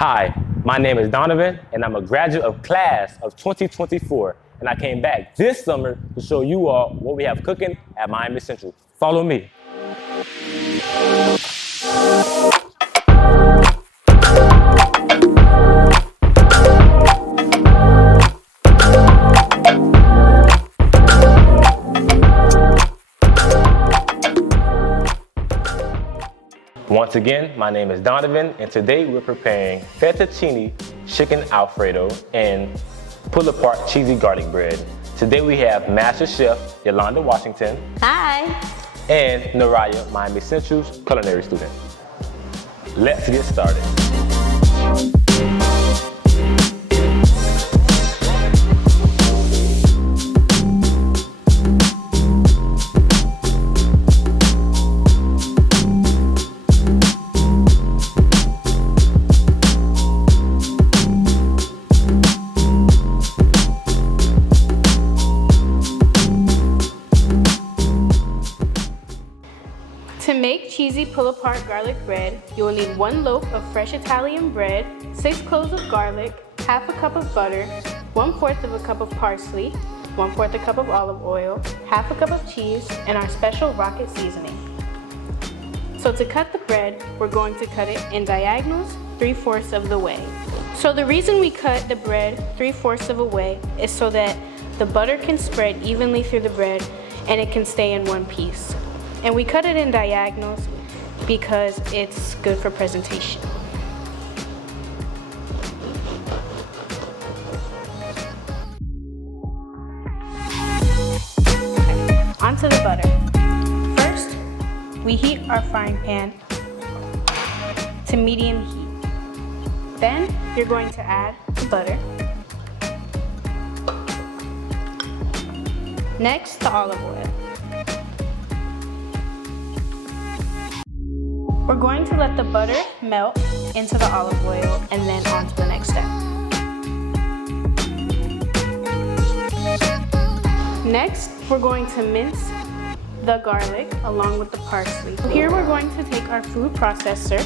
Hi, my name is Donovan, and I'm a graduate of class of 2024. And I came back this summer to show you all what we have cooking at Miami Central. Follow me. Once again, my name is Donovan, and today we're preparing fettuccine chicken alfredo and pull-apart cheesy garlic bread. Today we have Master Chef Yolanda Washington. Hi. And Naraya, Miami Central's culinary student. Let's get started. To make cheesy pull-apart garlic bread, you will need 1 loaf of fresh Italian bread, 6 cloves of garlic, half a cup of butter, 1/4 of a cup of parsley, 1/4 a cup of olive oil, half a cup of cheese, and our special rocket seasoning. So to cut the bread, we're going to cut it in diagonals 3/4 of the way. So the reason we cut the bread 3/4 of a way is so that the butter can spread evenly through the bread and it can stay in one piece. And we cut it in diagonals because it's good for presentation. Okay, onto the butter. First, we heat our frying pan to medium heat. Then, you're going to add the butter. Next, the olive oil. We're going to let the butter melt into the olive oil and then on to the next step. Next, we're going to mince the garlic along with the parsley. Here we're going to take our food processor,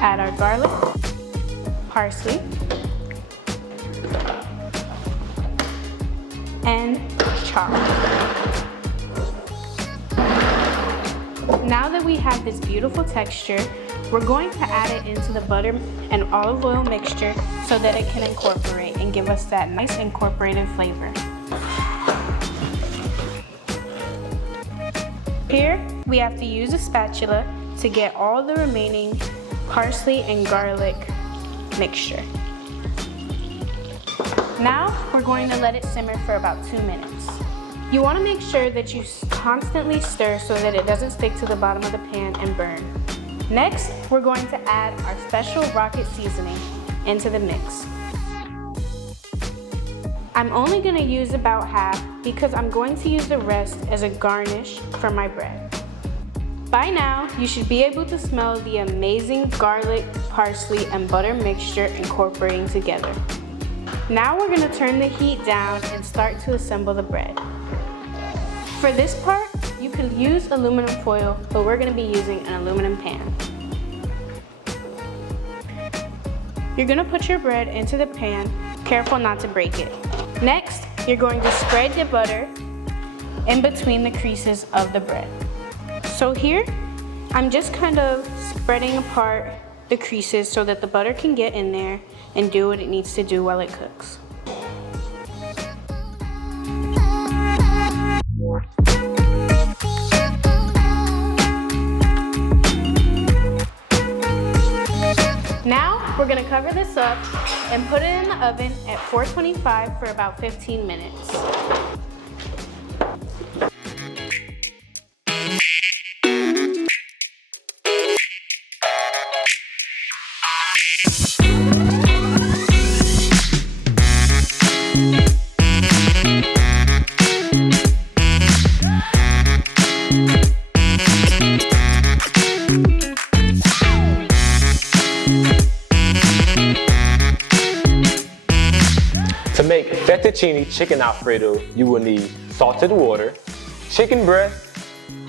add our garlic, parsley, and chop. Now that we have this beautiful texture, we're going to add it into the butter and olive oil mixture so that it can incorporate and give us that nice incorporated flavor. Here, we have to use a spatula to get all the remaining parsley and garlic mixture. Now, we're going to let it simmer for about 2 minutes. You want to make sure that you constantly stir so that it doesn't stick to the bottom of the pan and burn. Next, we're going to add our special rocket seasoning into the mix. I'm only going to use about half because I'm going to use the rest as a garnish for my bread. By now, you should be able to smell the amazing garlic, parsley, and butter mixture incorporating together. Now we're going to turn the heat down and start to assemble the bread. For this part, you could use aluminum foil, but we're going to be using an aluminum pan. You're going to put your bread into the pan, careful not to break it. Next, you're going to spread the butter in between the creases of the bread. So here, I'm just kind of spreading apart the creases so that the butter can get in there and do what it needs to do while it cooks. Now, we're going to cover this up and put it in the oven at 425 for about 15 minutes. To make fettuccine chicken alfredo, you will need salted water, chicken breast,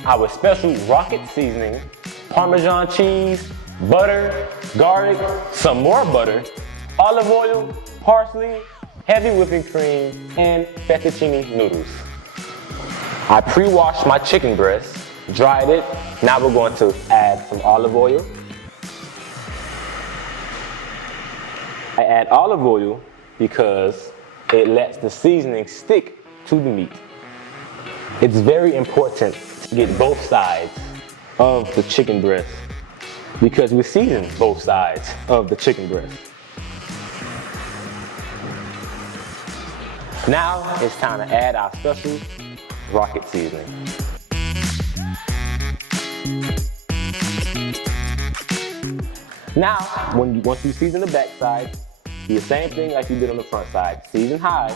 our special rocket seasoning, Parmesan cheese, butter, garlic, some more butter, olive oil, parsley, heavy whipping cream, and fettuccine noodles. I pre-washed my chicken breast, dried it. Now we're going to add some olive oil. I add olive oil because it lets the seasoning stick to the meat. It's very important to get both sides of the chicken breast because we season both sides of the chicken breast. Now it's time to add our special rocket seasoning. Now, once you season the back side, do the same thing like you did on the front side. Season high,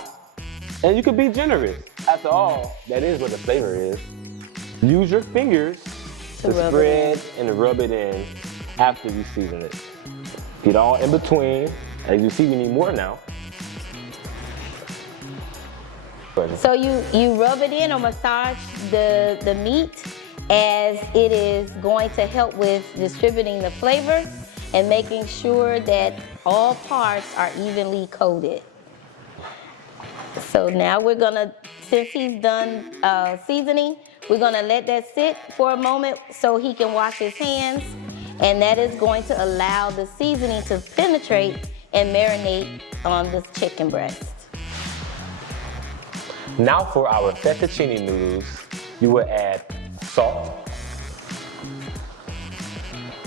and you can be generous. After all, that is what the flavor is. Use your fingers to spread and rub it in after you season it. Get all in between. As you see, we need more now. So you rub it in or massage the meat as it is going to help with distributing the flavor and making sure that all parts are evenly coated. So now we're gonna, since he's done seasoning, we're gonna let that sit for a moment so he can wash his hands, and that is going to allow the seasoning to penetrate and marinate on this chicken breast. Now for our fettuccine noodles, you will add salt.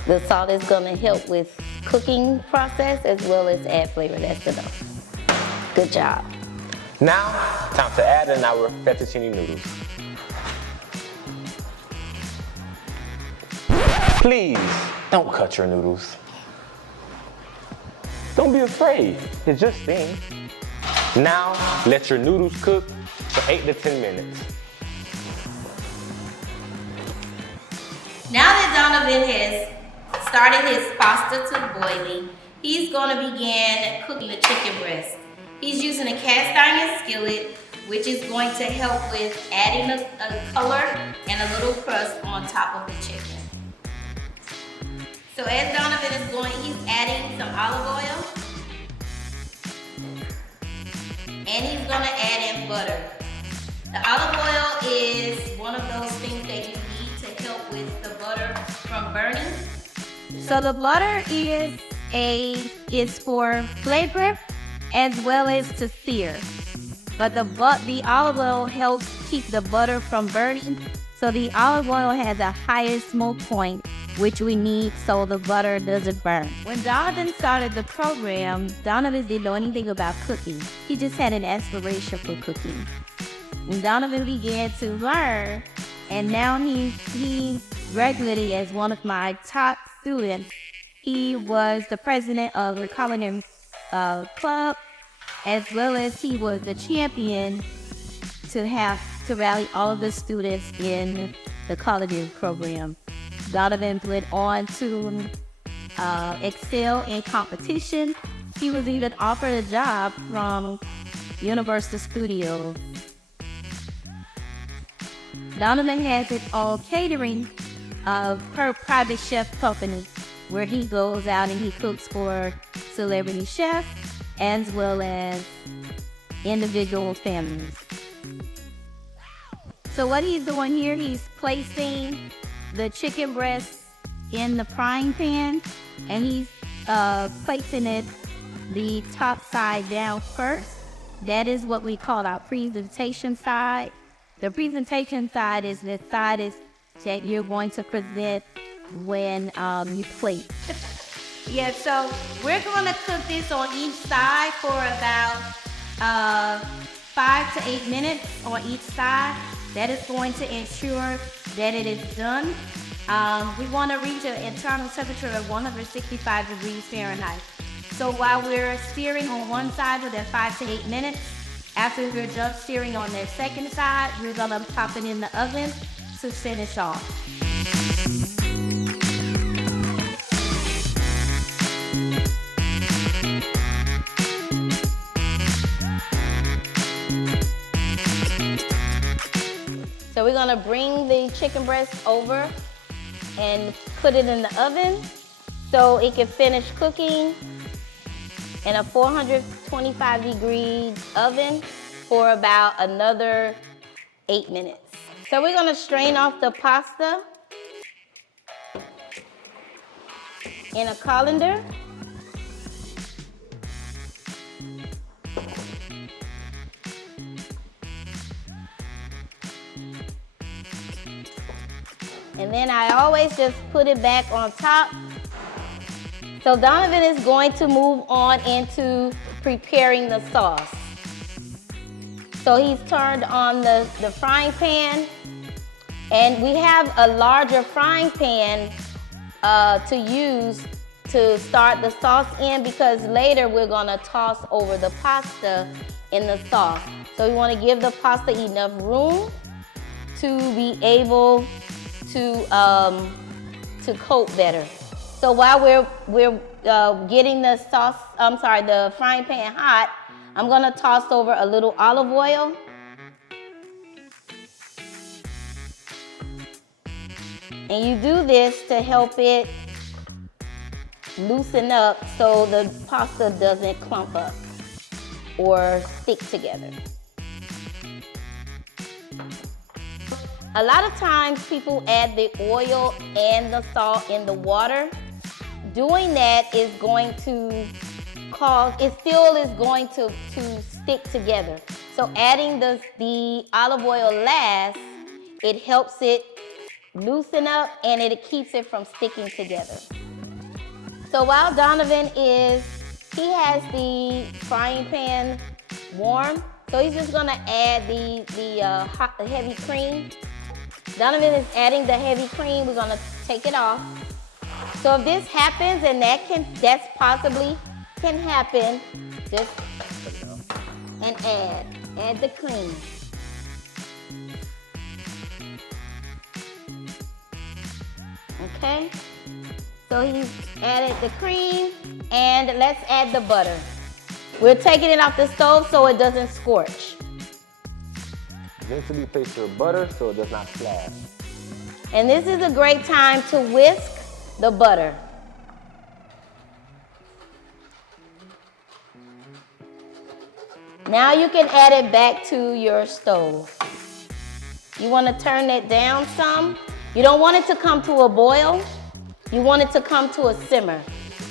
The salt is gonna help with cooking process as well as add flavor. That's enough. Good job. Now, time to add in our fettuccine noodles. Please, don't cut your noodles. Don't be afraid, it's just steam. Now, let your noodles cook for 8 to 10 minutes. Now that Donovan has started his pasta to boiling, he's gonna begin cooking the chicken breast. He's using a cast iron skillet, which is going to help with adding a color and a little crust on top of the chicken. So as Donovan is going, he's adding some olive oil. And he's gonna add in butter. The olive oil is one of those things that you need to help with the butter from burning. So the butter is for flavor as well as to sear. But the olive oil helps keep the butter from burning. So the olive oil has a higher smoke point, which we need so the butter doesn't burn. When Donovan started the program, Donovan didn't know anything about cooking. He just had an aspiration for cooking. When Donovan began to learn, and now he graduated as one of my top students. He was the president of the culinary club, as well as he was the champion to rally all of the students in the culinary program. Donovan went on to excel in competition. He was even offered a job from Universal Studios. Donovan has his own catering per private chef company where he goes out and he cooks for celebrity chefs as well as individual families. So what he's doing here, he's placing the chicken breast in the frying pan, and he's placing it the top side down first. That is what we call our presentation side. The presentation side is the side that you're going to present when you plate. Yeah, so we're going to cook this on each side for about 5 to 8 minutes on each side. That is going to ensure that it is done. We want to reach an internal temperature of 165 degrees Fahrenheit. So while we're searing on one side for that 5 to 8 minutes, after we're done searing on the second side, we're gonna pop it in the oven to finish off. So we're gonna bring the chicken breast over and put it in the oven so it can finish cooking in a 425-degree oven for about another 8 minutes. So we're gonna strain off the pasta in a colander. And then I always just put it back on top. So Donovan is going to move on into preparing the sauce. So he's turned on the frying pan, and we have a larger frying pan to use to start the sauce in, because later we're gonna toss over the pasta in the sauce. So we wanna give the pasta enough room to be able to coat better. So while we're getting the the frying pan hot, I'm gonna toss over a little olive oil. And you do this to help it loosen up so the pasta doesn't clump up or stick together. A lot of times people add the oil and the salt in the water. Doing that is going to cause, it still is going to stick together. So adding the olive oil last, it helps it loosen up and it keeps it from sticking together. So while Donovan he has the frying pan warm, so he's just gonna add the heavy cream. Donovan is adding the heavy cream. We're gonna take it off. So if this happens, and that's possibly can happen, just and add the cream. Okay, so he's added the cream, and let's add the butter. We're taking it off the stove so it doesn't scorch. Gently place your butter so it does not splash. And this is a great time to whisk the butter. Now you can add it back to your stove. You want to turn it down some. You don't want it to come to a boil. You want it to come to a simmer.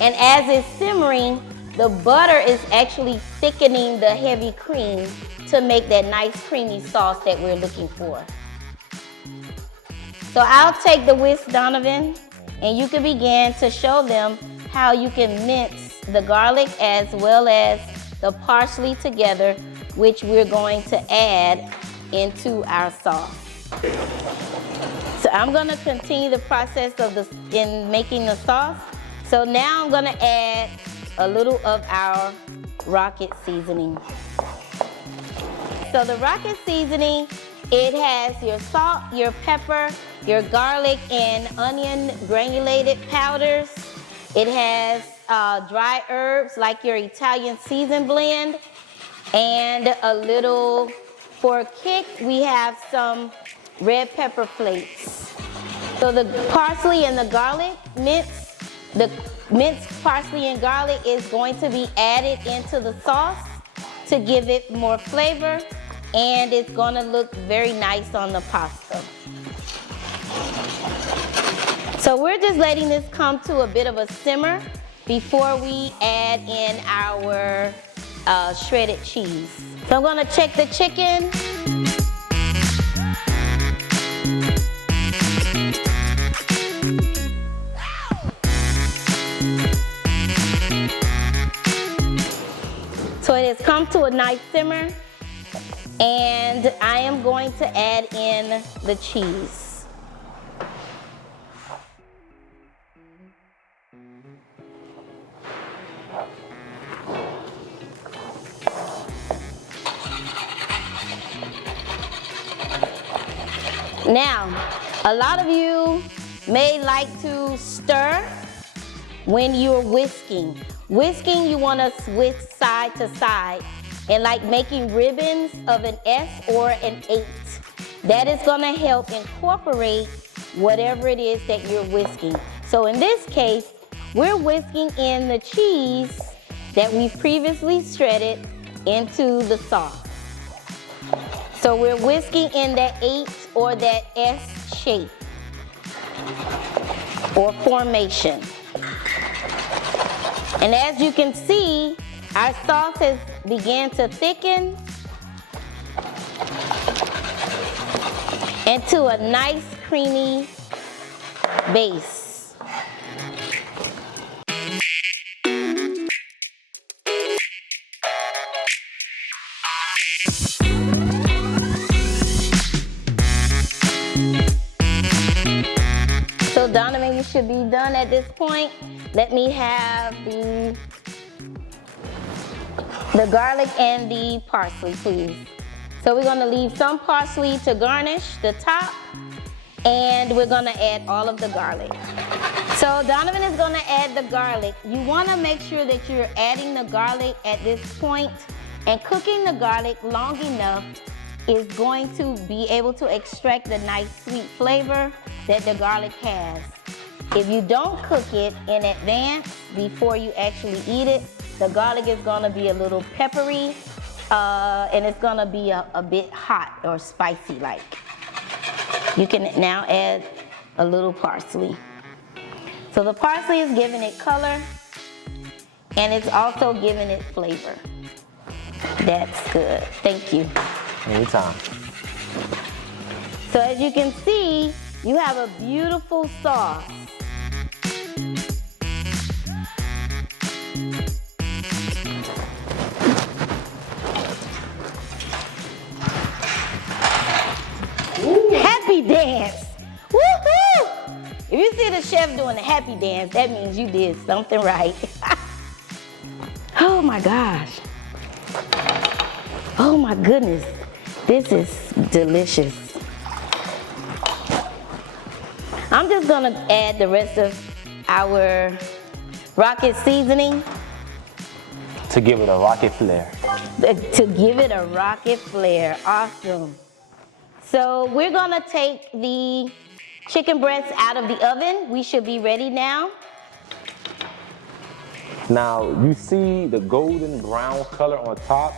And as it's simmering, the butter is actually thickening the heavy cream to make that nice creamy sauce that we're looking for. So I'll take the whisk, Donovan, and you can begin to show them how you can mince the garlic as well as the parsley together, which we're going to add into our sauce. So I'm gonna continue the process in making the sauce. So now I'm gonna add a little of our rocket seasoning. So the rocket seasoning, it has your salt, your pepper, your garlic and onion granulated powders. It has dry herbs like your Italian season blend, and a little, for a kick, we have some red pepper flakes. So the parsley and the garlic the minced parsley and garlic is going to be added into the sauce to give it more flavor, and it's gonna look very nice on the pasta. So we're just letting this come to a bit of a simmer before we add in our shredded cheese. So I'm gonna check the chicken. So it has come to a nice simmer, and I am going to add in the cheese. Now, a lot of you may like to stir when you're whisking. Whisking, you want to whisk side to side, and like making ribbons of an S or an 8. that is gonna help incorporate whatever it is that you're whisking. So in this case, we're whisking in the cheese that we've previously shredded into the sauce. So we're whisking in that H or that S shape or formation. And as you can see, our sauce has began to thicken into a nice creamy base. So Donovan, you should be done at this point. Let me have the garlic and the parsley, please. So we're gonna leave some parsley to garnish the top, and we're gonna add all of the garlic. So Donovan is gonna add the garlic. You wanna make sure that you're adding the garlic at this point, and cooking the garlic long enough is going to be able to extract the nice sweet flavor that the garlic has. If you don't cook it in advance before you actually eat it, the garlic is gonna be a little peppery, and it's gonna be a bit hot or spicy like. You can now add a little parsley. So the parsley is giving it color, and it's also giving it flavor. That's good, thank you. Anytime. So as you can see, you have a beautiful sauce. Happy dance. Woohoo! If you see the chef doing a happy dance, that means you did something right. Oh my gosh. Oh my goodness. This is delicious. I'm just gonna add the rest of our rocket seasoning. To give it a rocket flair. To give it a rocket flair, awesome. So we're gonna take the chicken breasts out of the oven. We should be ready now. Now, you see the golden brown color on top,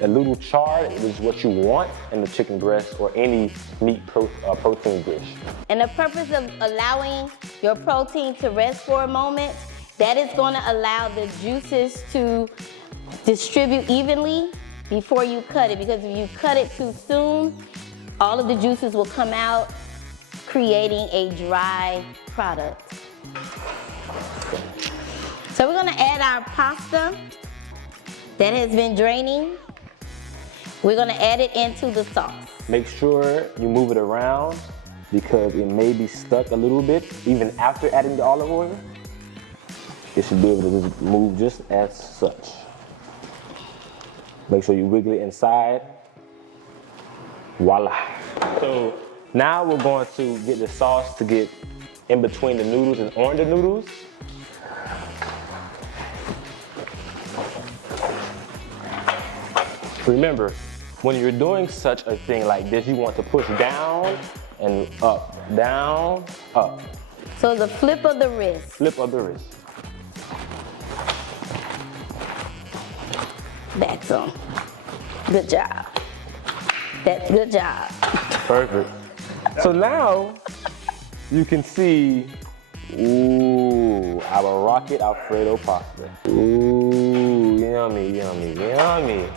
a little charred is what you want in the chicken breast or any meat protein dish. And the purpose of allowing your protein to rest for a moment, that is gonna allow the juices to distribute evenly before you cut it, because if you cut it too soon, all of the juices will come out, creating a dry product. So we're gonna add our pasta that has been draining. We're gonna add it into the sauce. Make sure you move it around because it may be stuck a little bit. Even after adding the olive oil, it should be able to just move just as such. Make sure you wiggle it inside. Voila. So now we're going to get the sauce to get in between the noodles and on the noodles. Remember, when you're doing such a thing like this, you want to push down and up, down, up. So the flip of the wrist. Flip of the wrist. That's good job. That's good job. Perfect. So now you can see, ooh, our rocket Alfredo pasta. Ooh, yummy, yummy, yummy.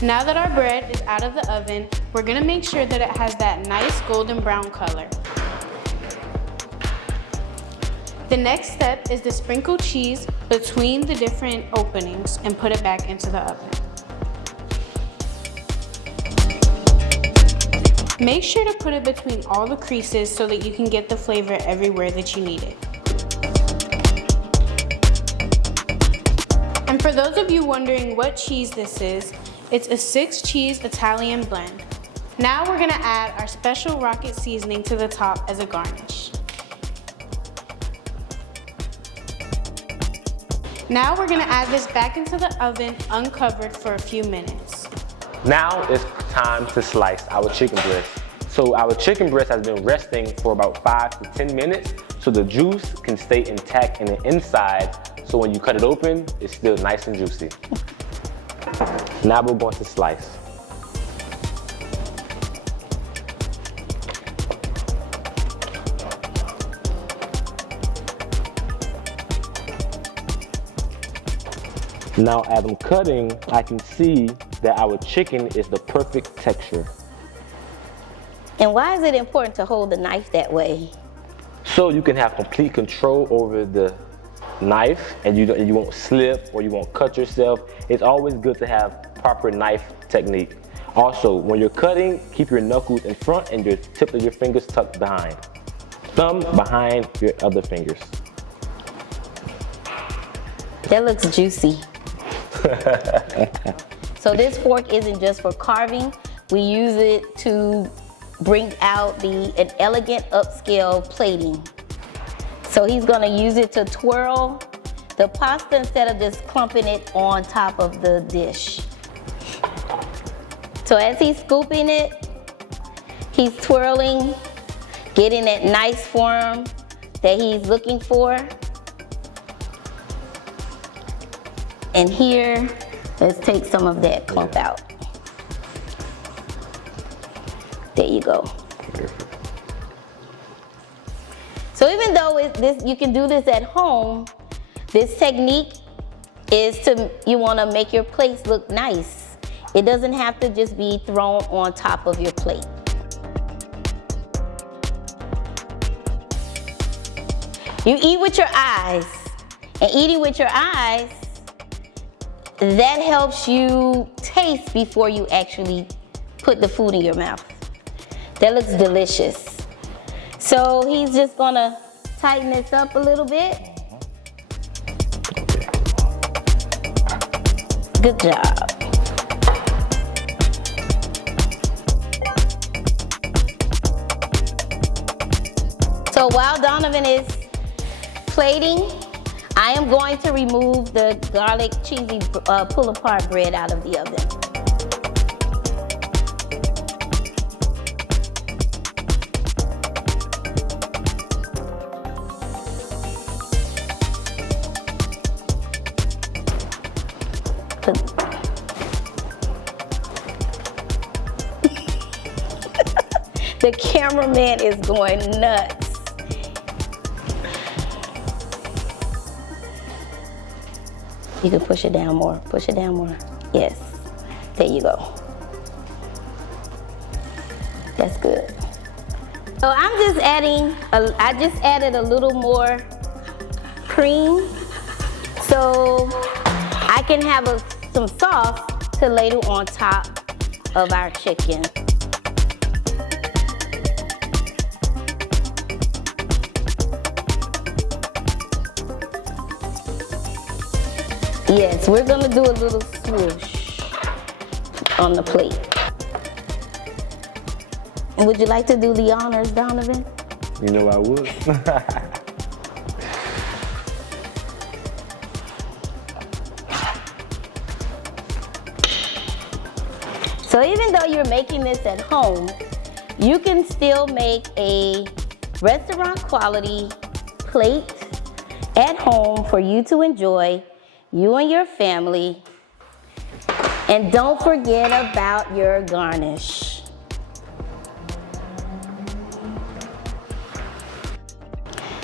Now that our bread is out of the oven, we're gonna make sure that it has that nice golden brown color. The next step is to sprinkle cheese between the different openings and put it back into the oven. Make sure to put it between all the creases so that you can get the flavor everywhere that you need it. And for those of you wondering what cheese this is, it's a 6-cheese Italian blend. Now we're gonna add our special rocket seasoning to the top as a garnish. Now we're gonna add this back into the oven uncovered for a few minutes. Now it's time to slice our chicken breast. So our chicken breast has been resting for about 5 to 10 minutes so the juice can stay intact in the inside, so when you cut it open, it's still nice and juicy. Now we're going to slice. Now as I'm cutting, I can see that our chicken is the perfect texture. And why is it important to hold the knife that way? So you can have complete control over the knife and you won't slip or you won't cut yourself. It's always good to have proper knife technique. Also, when you're cutting, keep your knuckles in front and your tip of your fingers tucked behind. Thumb behind your other fingers. That looks juicy. So this fork isn't just for carving. We use it to bring out an elegant upscale plating. So he's gonna use it to twirl the pasta instead of just clumping it on top of the dish. So as he's scooping it, he's twirling, getting that nice form that he's looking for. And here, let's take some of that clump out. There you go. So even though you can do this at home, this technique is you wanna make your plates look nice. It doesn't have to just be thrown on top of your plate. You eat with your eyes, and eating with your eyes, that helps you taste before you actually put the food in your mouth. That looks delicious. So he's just gonna tighten this up a little bit. Good job. So while Donovan is plating, I am going to remove the garlic cheesy pull-apart bread out of the oven. The cameraman is going nuts. You can push it down more, push it down more. Yes, there you go. That's good. So I'm just adding, I just added a little more cream so I can have some sauce to ladle on top of our chicken. Yes, we're gonna do a little swoosh on the plate. And would you like to do the honors, Donovan? You know I would. So even though you're making this at home, you can still make a restaurant quality plate at home for you to enjoy, you and your family. And don't forget about your garnish.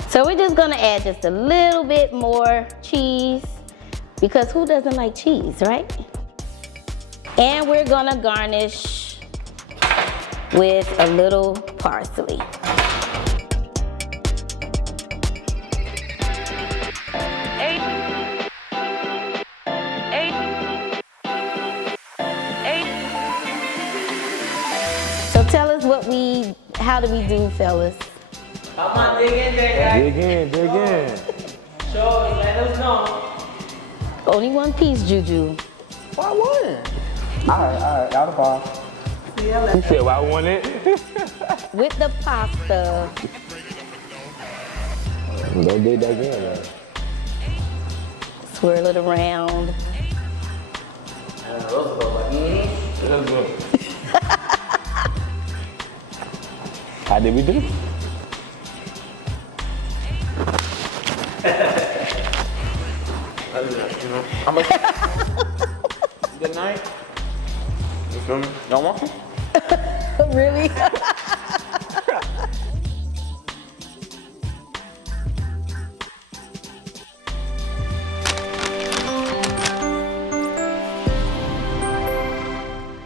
So we're just gonna add just a little bit more cheese, because who doesn't like cheese, right? And we're gonna garnish with a little parsley. So tell us how do we do, fellas? Come on, dig in there, guys. Dig in, dig in. Show, let us know. Only one piece, Juju. Why one? All right, out of ball. He said, well, I want it. With the pasta. Don't dig that in, man. Swirl it around. Let's go. How did we do? I'm a good night. You feel me? Y'all want some? Really?